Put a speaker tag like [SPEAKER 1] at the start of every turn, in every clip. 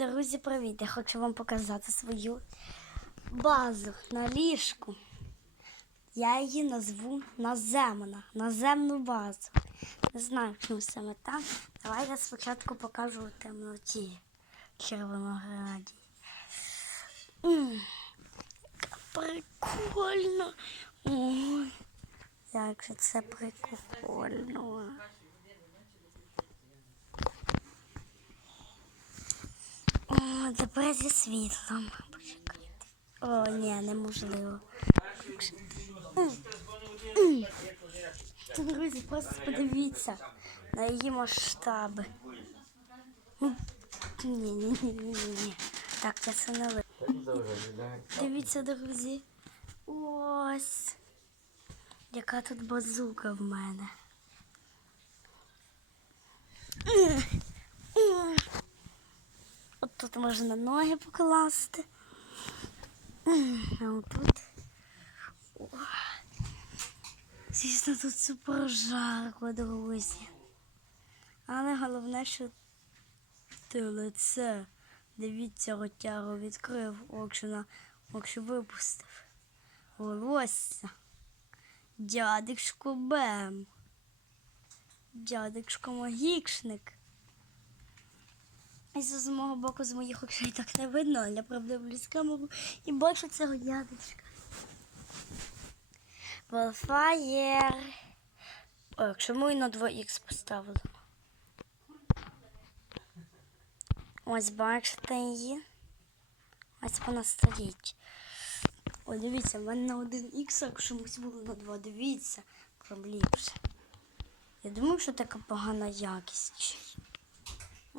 [SPEAKER 1] Друзі, привіт! Я хочу вам показати свою базу на ліжку. Я її назву наземна, наземну базу. Не знаю, чому саме так. Давайте спочатку покажу у темноті Червонограді. Прикольно. Ой, як же це прикольно. О, тепер зі світлом. Почекайте. О, ні, неможливо. Друзі, просто подивіться на її масштаби. Ні, ні, ні, ні, ні, ні. Так, я це не ли. Дивіться, друзі. Ось. Яка тут базука в мене. Тут можна ноги покласти. А отут. Звісно, тут супер жарко, друзі. Але головне, що ти лице. Дивіться, ротяру відкрив, очі на випустив. Волосся. Дядечко Бем. Дядечко магічник. З мого боку, з моїх очей так не видно, але я продивлюсь камеру і бачу цього дядечка. Велфаєр. О, чому і на 2х поставили? Ось бачите її. Ось вона стоїть. О, дивіться, в мене на 1х, а чомусь було на 2. Дивіться, прям. Я думаю, що така погана якість.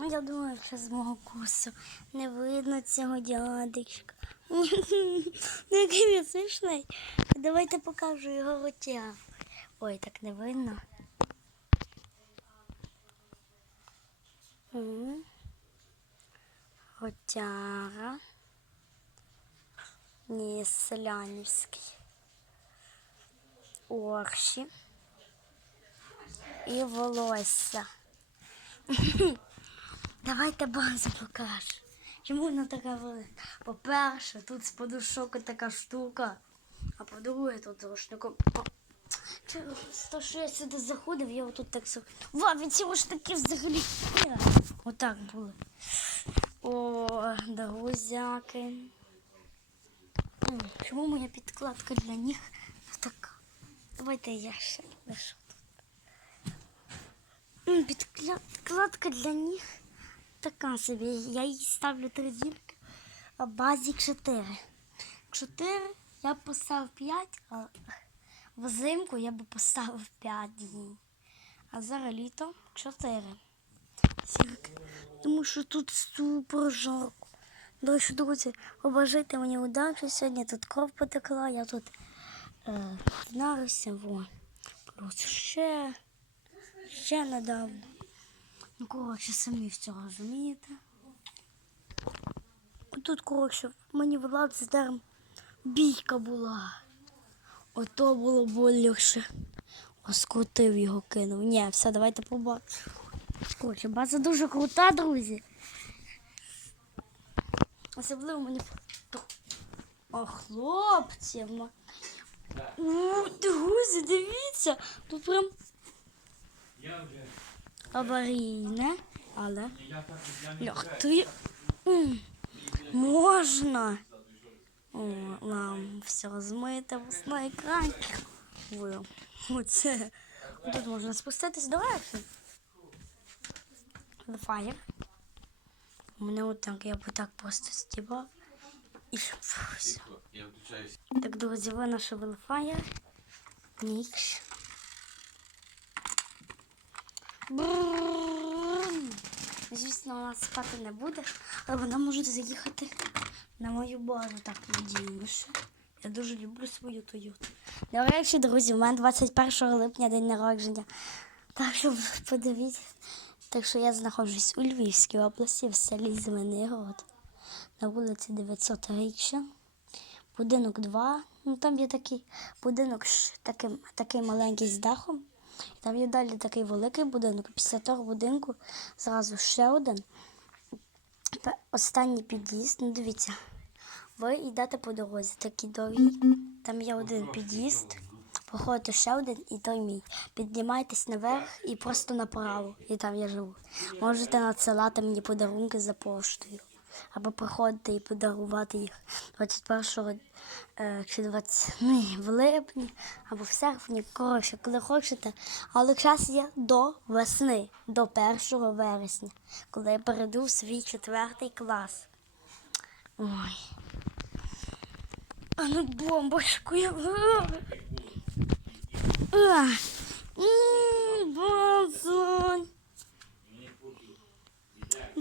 [SPEAKER 1] Ну, я думаю, що з мого курсу не видно цього дядечка. Ну, який він смішний. Давайте покажу його ротя. Ой, так не видно. М. Ротяра. Ні, селянівський. Орші. І волосся. Давайте базу покажу. Чому вона така велика? По-перше, тут з подушок така штука, а по-друге, тут рушником. О, те, що я сюди заходив, я отут так сок. Ва, від цього ж таки взагалі. Отак було. О, друзяки. Чому моя підкладка для них така? Давайте я ще лишу тут. Підкладка для них така собі. Я їй ставлю три зірки, а базі 4. 4 я б поставив 5, а взимку я б поставив 5 їй. А зараз літо 4 зірки. Тому що тут супер жарко. До друзі, побажайте мені удачі. Сьогодні тут кров потекла, я тут е, нарився. Плюс ще, ще недавно. Ну, коротше, самі все розумієте. Тут, коротше, мені влад з дерем бійка була. Ото було боляче. Оскрутив його, кинув. Ні, все, давайте побачимо. Коротше, база дуже крута, друзі. Особливо мені. О, хлопці. У, друзі, дивіться. Тут прям аварійне, але. Ох, ти. Можна. О, нам все змите на екрані. Оце. Тут можна спуститись давай. Fire. У мене отак, я б так просто стібав. І все.
[SPEAKER 2] Я виключаюсь.
[SPEAKER 1] Так, друзі, ви наш Велфаєр. Ніч. Звісно, вона спати не буде, але вона може заїхати на мою базу. Так, надіюся. Я дуже люблю свою Тойоту. До речі, друзі, у мене 21 липня день народження. Так що подивіться. Так що я знаходжусь у Львівській області, в селі Звенигород, на вулиці 900 річчя. Будинок 2. Ну там є такий будинок такий, такий маленький з дахом. Там є далі такий великий будинок. Після того будинку зразу ще один. Останній під'їзд. Ну, дивіться, ви йдете по дорозі, такий довгий. Там є один під'їзд, проходите ще один і той мій. Піднімайтесь наверх і просто направо, і там я живу. Можете надсилати мені подарунки за поштою. Або приходити і подарувати їх 21 е, чи 20 ні, в липні або в серпні, коротше, коли хочете. Але час є до весни, до 1 вересня, коли я перейду в свій четвертий клас. Ой. А ну бомбочкою. А.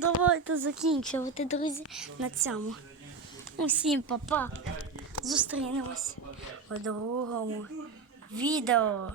[SPEAKER 1] Давайте закінчувати, друзі, на цьому. Усім па-па. Зустрінемось у другому відео.